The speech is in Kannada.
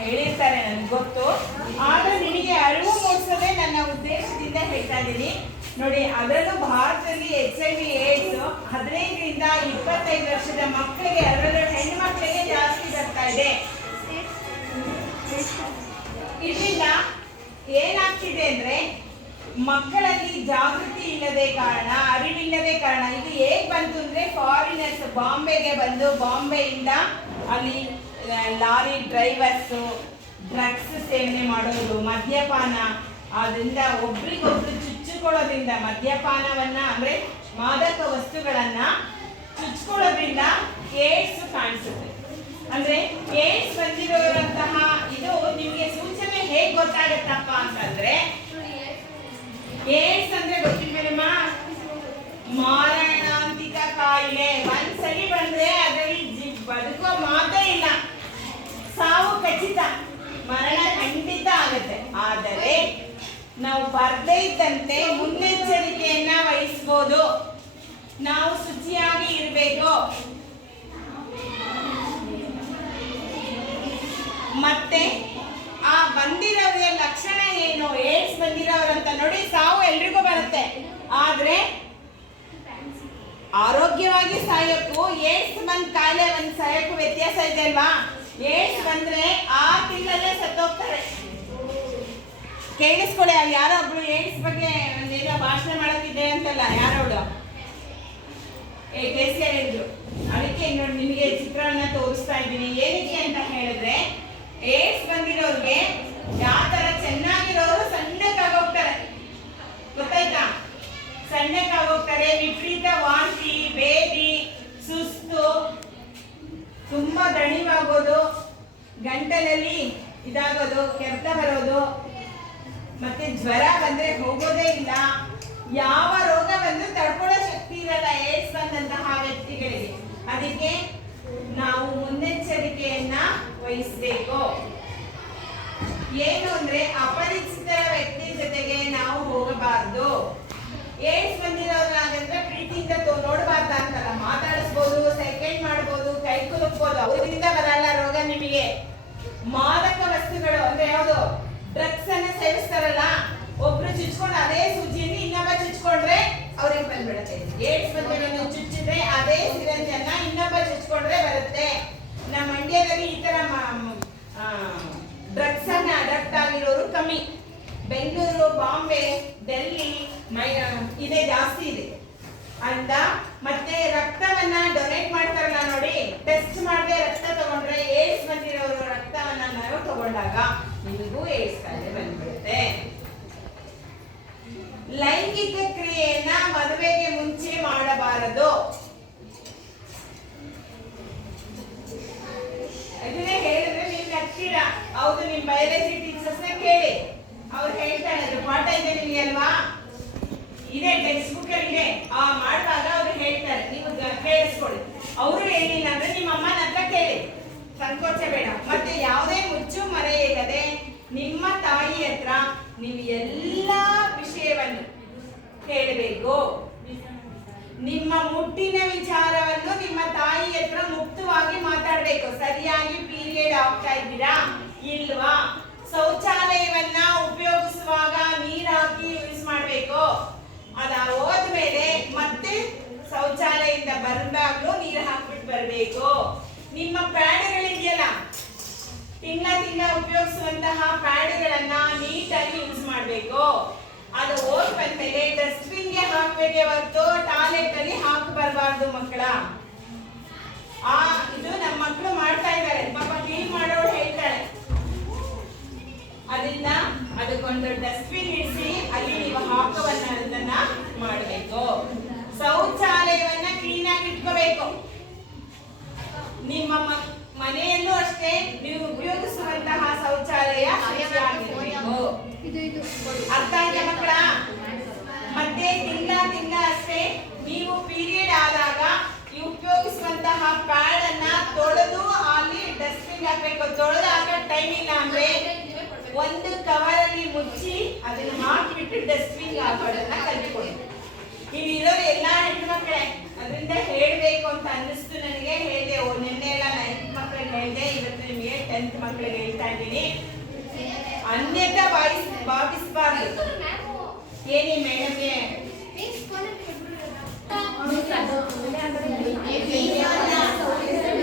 ಹೇಳಿರ್ತಾರೆ, ನನಗೆ ಗೊತ್ತು. ಆದ್ರೆ ನಿಮಗೆ ಅರಿವು ಮೂಡಿಸೋದೇ ನನ್ನ ಉದ್ದೇಶದಿಂದ ಹೇಳ್ತಾ ಇದ್ದೀನಿ ನೋಡಿ, ಅದರಲ್ಲೂ ಭಾರತದಲ್ಲಿ ಎಚ್ ಐ ವಿ ಏಡ್ಸ್ ಹದಿನೈದರಿಂದ ಇಪ್ಪತ್ತೈದು ವರ್ಷದ ಮಕ್ಕಳಿಗೆ, ಅದರಲ್ಲೂ ಹೆಣ್ಣು ಮಕ್ಕಳಿಗೆ ಜಾಸ್ತಿ ಬರ್ತಾ ಇದೆ. ಇದರಿಂದ ಏನಾಗ್ತಿದೆ ಅಂದ್ರೆ, ಮಕ್ಕಳಲ್ಲಿ ಜಾಗೃತಿ ಇಲ್ಲದೆ ಕಾರಣ, ಅರಿವಿಲ್ಲದೆ ಕಾರಣ, ಇದು ಹೇಗೆ ಬಂತು ಅಂದ್ರೆ ಫಾರಿನರ್ಸ್ ಬಾಂಬೆಗೆ ಬಂದು ಬಾಂಬೆಯಿಂದ ಅಲ್ಲಿ ಲಾರಿ ಡ್ರೈವರ್ಸು ಡ್ರಗ್ಸ್ ಸೇವನೆ ಮಾಡೋದು, ಮದ್ಯಪಾನ. ಅದರಿಂದ ಒಬ್ರಿಗೊಬ್ರು ಚುಚ್ಚಿಕೊಳ್ಳೋದ್ರಿಂದ ಮದ್ಯಪಾನವನ್ನ, ಅಂದ್ರೆ ಮಾದಕ ವಸ್ತುಗಳನ್ನ ಚುಚ್ಕೊಳ್ಳೋದ್ರಿಂದ ಏಡ್ಸ್ ಕಾಣಿಸುತ್ತೆ. ಅಂದ್ರೆ ಏಡ್ಸ್ ಬಂದಿರೋರಂತಹ ಇದು ನಿಮಗೆ ಸೂಚನೆ ಹೇಗ್ ಗೊತ್ತಾಗತ್ತಪ್ಪ ಅಂತಂದ್ರೆ ಏಡ್ಸ್ ಅಂದ್ರೆ ಗೊತ್ತಿಲ್ವೇನಮ್ಮ? ಮಾರಣಾಂತಿಕ ಕಾಯಿಲೆ. ಒಂದ್ಸರಿ ಬಂದ್ರೆ ಅದರಲ್ಲಿ ಬದುಕೋ ಮಾತೇ ಖಚಿತ ಮರಣ ಖಂಡಿತ ಆಗುತ್ತೆ. ಆದರೆ ನಾವು ಬರ್ದೇ ಇದ್ದಂತೆ ಮುನ್ನೆಚ್ಚರಿಕೆಯನ್ನ ವಹಿಸ್ಬೋದು. ನಾವು ಶುಚಿಯಾಗಿ ಇರಬೇಕು. ಮತ್ತೆ ಆ ಬಂದಿರೋರ ಲಕ್ಷಣ ಏನು? ಏಡ್ಸ್ ಬಂದಿರೋರಂತ ನೋಡಿ ಸಾವು ಎಲ್ರಿಗೂ ಬರುತ್ತೆ. ಆದ್ರೆ ಆರೋಗ್ಯವಾಗಿ ಸಾಯೋಕ್ಕೂ ಏಡ್ಸ್ ಬಂದ್ ಕಾಯಿಲೆ ಒಂದ್ ಸಾಯೋಕ್ಕೂ ವ್ಯತ್ಯಾಸ ಇದೆ ಅಲ್ವಾ? ಏಡ್ಸ್ ಬಂದ್ರೆ ಆ ತಿಂಗಳಲ್ಲೇ ಸತ್ತೋಗ್ತಾರೆ. ಕೇಳಿಸ್ಕೊಳ್ಳಿ ಯಾರೋ ಒಬ್ಳು ಏಡ್ಸ್ ಬಗ್ಗೆ ಒಂದೇನೋ ಭಾಷಣ ಮಾಡೋಕ್ಕಿದೆ ಅಂತಲ್ಲ ಯಾರೋಳು ಏ ಕೇಸಿ ಹೇಳಿದ್ರು ಅದಕ್ಕೆ ನೋಡಿ ನಿಮಗೆ ಚಿತ್ರವನ್ನ ತೋರಿಸ್ತಾ ಇದ್ದೀನಿ. ಏನಕ್ಕೆ ಅಂತ ಹೇಳಿದ್ರೆ, ಏಡ್ಸ್ ಬಂದಿರೋರ್ಗೆ ತುಂಬಾ ದಣಿವಾಗೋದು, ಗಂಟಲಲ್ಲಿ ಇದಾಗೋದು, ಕೆರೆತ ಬರೋದು, ಮತ್ತೆ ಜ್ವರ ಬಂದ್ರೆ ಹೋಗೋದೇ ಇಲ್ಲ. ಯಾವ ರೋಗ ಬಂದ್ರೂ ತಡ್ಕೊಳ್ಳೋ ಶಕ್ತಿ ಇರಲ್ಲ ಏಡ್ಸ್ ಬಂದಂತಹ ವ್ಯಕ್ತಿಗಳಿಗೆ. ಅದಕ್ಕೆ ನಾವು ಮುನ್ನೆಚ್ಚರಿಕೆಯನ್ನ ವಹಿಸಬೇಕು. ಏನು ಅಂದ್ರೆ ಅಪರಿಚಿತ ವ್ಯಕ್ತಿ ಜೊತೆಗೆ ನಾವು ಹೋಗಬಾರ್ದು. ಏಡ್ಸ್ ಬಂದಿರೋರಾಗಂದ್ರೆ ಪ್ರೀತಿಯಿಂದ ನೋಡಬಾರ್ದ ಅಂತಲ್ಲ ಮಾತಾಡಿಸ್ಬೋದು ಕುಲುಕ್ಬೋದು ಅವರಿಂದ ಬರಲ್ಲ ರೋಗ ನಿಮಗೆ. ಮಾದಕ ವಸ್ತುಗಳು ಅಂದ್ರೆ ಯಾವುದು? ಡ್ರಗ್ಸ್ ಅನ್ನ ಸೇವಿಸ್ತಾರಲ್ಲ? ಒಬ್ರು ಚುಚ್ಕೊಂಡು ಅದೇ ಸೂಜಿಯನ್ನು ಇನ್ನೊಬ್ಬ ಚುಚ್ಕೊಂಡ್ರೆ ಅವ್ರಿಗೆ ಬಂದ್ಬಿಡುತ್ತೆ. ಏಡ್ಸ್ ಬಂದ್ಬಿಡೋದು ಚುಚ್ಚಿದ್ರೆ ಅದೇ ಸಿರಂಜನ್ನ ಇನ್ನೊಬ್ಬ ಚುಚ್ಕೊಂಡ್ರೆ ಬರುತ್ತೆ. ನಮ್ಮ ಮಂಡ್ಯದಲ್ಲಿ ಈ ತರ ಡ್ರಗ್ಸ್ ಅನ್ನ ಅಡಕ್ಟ್ ಆಗಿರೋರು ಕಮ್ಮಿ. ಬೆಂಗಳೂರು, ಬಾಂಬೆ ಡೆಲ್ಲಿ ಇದೇ ಜಾಸ್ತಿ ಇದೆ. ಅಂತ ಮತ್ತೆ ರಕ್ತವನ್ನ ಡೊನೇಟ್ ಮಾಡ್ತಾರಲ್ಲ ನೋಡಿ ಟೆಸ್ಟ್ ಮಾಡದೆ ರಕ್ತ ತಗೊಂಡ್ರೆ ಏಡ್ಸ್ ಬಂದಿರೋರು ರಕ್ತವನ್ನ ನಾವು ತಗೊಂಡಾಗ ನಿಮಗೂ ಏಡ್ಸ್ ಕಾಯಿಲೆ ಬಂದ್ಬಿಡುತ್ತೆ. ಲೈಂಗಿಕ ಕ್ರಿಯೆಯನ್ನ ಮದುವೆಗೆ ಮುಂಚೆ ಮಾಡಬಾರದು. ಅದನ್ನೇ ಹೇಳಿದ್ರೆ ನೀವು ನಗ್ತೀರಾ. ಹೌದು, ನಿಮ್ ಬಯಾಲಜಿ ಟೀಚರ್ಸ್ನ ಕೇಳಿ. ಅವ್ರು ಹೇಳ್ತಾರೆ ಅದು ಪಾಠ ಇದೆ ನಿಮಗೆ ಅಲ್ವಾ? ಇದೆ ಟೆಕ್ಸ್ಟ್ ಬುಕ್ ಅಲ್ಲಿ ಇದೆ. ಆ ಮಾಡುವಾಗ ಅವ್ರು ಹೇಳ್ತಾರೆ ನೀವು ಕೇಳಿಸ್ಕೊಳ್ಳಿ ಅವರು ಹೇಳಿಲ್ಲ ಅಂದ್ರೆ ನಿಮ್ಮ ಅಮ್ಮನ ಹತ್ರ ಕೇಳಿ. ಸಂಕೋಚ ಬೇಡ. ಮತ್ತೆ ಯಾವುದೇ ಮುಚ್ಚು ಮರೆ ಇಲ್ಲದೆ ನಿಮ್ಮ ತಾಯಿ ಹತ್ರ ನೀವು ಎಲ್ಲ ವಿಷಯವನ್ನು ಹೇಳಬೇಕು. ನಿಮ್ಮ ಮುಟ್ಟಿನ ವಿಚಾರವನ್ನು ನಿಮ್ಮ ತಾಯಿ ಹತ್ರ ಮುಕ್ತವಾಗಿ ಮಾತಾಡಬೇಕು. ಸರಿಯಾಗಿ ಪೀರಿಯಡ್ ಆಗ್ತಾ ಇದ್ದೀರಾ? ಇಲ್ವಾ? ಶೌಚಾಲಯವನ್ನ ಉಪಯೋಗಿಸುವಾಗ ನೀರ್ ಹಾಕಿ ಯೂಸ್ ಮಾಡಬೇಕು. ಅದ ಹೋದ್ಮೇಲೆ ಮತ್ತೆ ಶೌಚಾಲಯದಿಂದ ಬರುವಾಗ್ಲೂ ನೀರು ಹಾಕ್ಬಿಟ್ಟು ಬರ್ಬೇಕು. ನಿಮ್ಮ ಪ್ಯಾಡ್ಗಳಿದೆಯಲ್ಲ ತಿನ್ನ ತಿನ್ನ ಉಪಯೋಗಿಸುವಂತಹ ಪ್ಯಾಡ್ಗಳನ್ನ ನೀಟಾಗಿ ಯೂಸ್ ಮಾಡಬೇಕು. ಅದು ಹೋಗಿ ಬಂದ್ಮೇಲೆ ಡಸ್ಟ್ಬಿನ್ಗೆ ಹಾಕ್ಬೇಕೆ ಹೊರತು ಟಾಯ್ಲೆಟ್ ಅಲ್ಲಿ ಹಾಕಿ ಬರಬಾರ್ದು ಮಕ್ಕಳ. ಆ, ಇದು ನಮ್ಮ ಮಕ್ಕಳು ಮಾಡ್ತಾ ಇದ್ದಾರೆ ಪಾಪ ಕ್ಲೀನ್ ಮಾಡೋರು ಹೇಳ್ತಾಳೆ. ಅದರಿಂದ ಅದಕ್ಕೊಂದು ಡಸ್ಟ್ಬಿನ್ ಇಡಿಸಿ ಅಲ್ಲಿ ನೀವು ಹಾಕುವನ್ನ ಮಾಡಬೇಕು. ಶೌಚಾಲಯವನ್ನ ಕ್ಲೀನ್ ಆಗಿ ಇಟ್ಕೋಬೇಕು. ನಿಮ್ಮ ಮನೆಯಲ್ಲೂ ಅಷ್ಟೇ ನೀವು ಉಪಯೋಗಿಸುವಂತಹ ಶೌಚಾಲಯ ಅರ್ಥ ಆಯ್ತಾ ಮಕ್ಕಳ? ಮತ್ತೆ ತಿಂಗಳ ತಿಂಗಳ ಅಷ್ಟೇ ನೀವು ಪೀರಿಯಡ್ ಆದಾಗ ಈ ಉಪಯೋಗಿಸುವಂತಹ ಪ್ಯಾಡ್ ಅನ್ನ ತೊಳೆದು ಅಲ್ಲಿ ಡಸ್ಟ್ಬಿನ್ ಹಾಕ್ಬೇಕು. ತೊಳೆದು ಹಾಕೋ ಟೈಮ್ ಇಲ್ಲ ಅಂದ್ರೆ ಒಂದು ಕವರ್ ಅಲ್ಲಿ ಮುಚ್ಚಿ ಅದನ್ನ ಹಾಕಿಬಿಟ್ಟು ಡಸ್ಟ್ಬಿನ್ ಹಾಕೋದನ್ನ ಕಲ್ತ್ಕೊಳ್ಳಿ ನೀವು ಇರೋರು ಅದರಿಂದ ಹೇಳಬೇಕು ಅಂತ ಅನ್ನಿಸ್ತು ನನಗೆ ಹೇಳಿದೆ ಓ ನಿನ್ನೆ ಎಲ್ಲ ನೈನ್ತ್ ಮಕ್ಕಳಿಗೆ ಹೇಳಿದೆ ಇವತ್ತು ನಿಮಗೆ ಟೆಂತ್ ಮಕ್ಕಳಿಗೆ ಹೇಳ್ತಾ ಇದ್ದೀನಿ ಅನ್ಯತ ಬಾಯಿಸ್ ಭಾವಿಸಬಾರ್ದು ಏನಿ ಮೇಡಮ್ಗೆ